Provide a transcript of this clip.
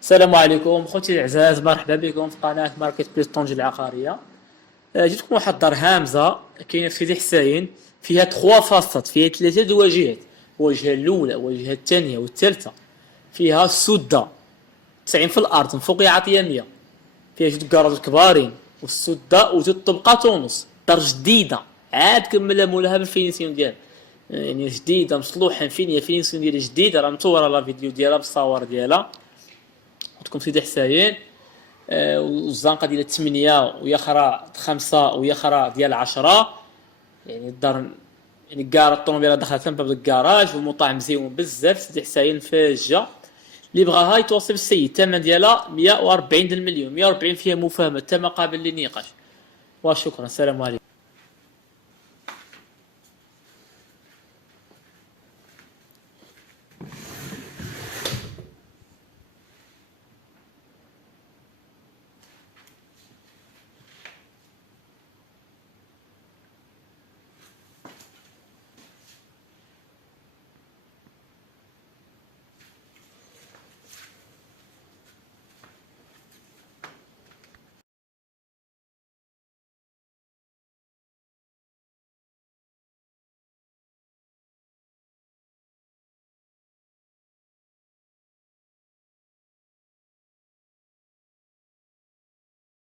السلام عليكم خوتي العزاز، مرحبا بكم في قناة ماركت بليس طنجة العقارية. جبتكم واحد الدار هامزة كاينة في سيدي حساين، فيها 3 فاصات، فيها 3 الواجهات. الواجهة الأولى والواجهة الثانية والثالثة. فيها السدة 90 في الأرض، من فوق عطية 100. فيها 2 كراج كبارين والسدة وجوج طبقات ونص. دار جديدة عاد كملها مولاها بالفينيسيون ديالها، يعني جديدة مصلوحة فينيا فينيسيون ديالها جديدة، راه مصورة لا فيديو ديالها بالصور ديالها. عندكم سيدي حساين. والزنقه ديال 8 ويا خرا 5 ويا خرا ديال 10. يعني الدار، يعني كاع الطوموبيله دخلت من باب الكراج، والمطاعم مزيون بزاف. سيدي حساين فاجه. اللي بغاها يتواصل بالسيد، الثمن ديالها 140 المليون، 140 فيها مفاهمه حتى ما قابل للنقاش. وشكرا، السلام عليكم.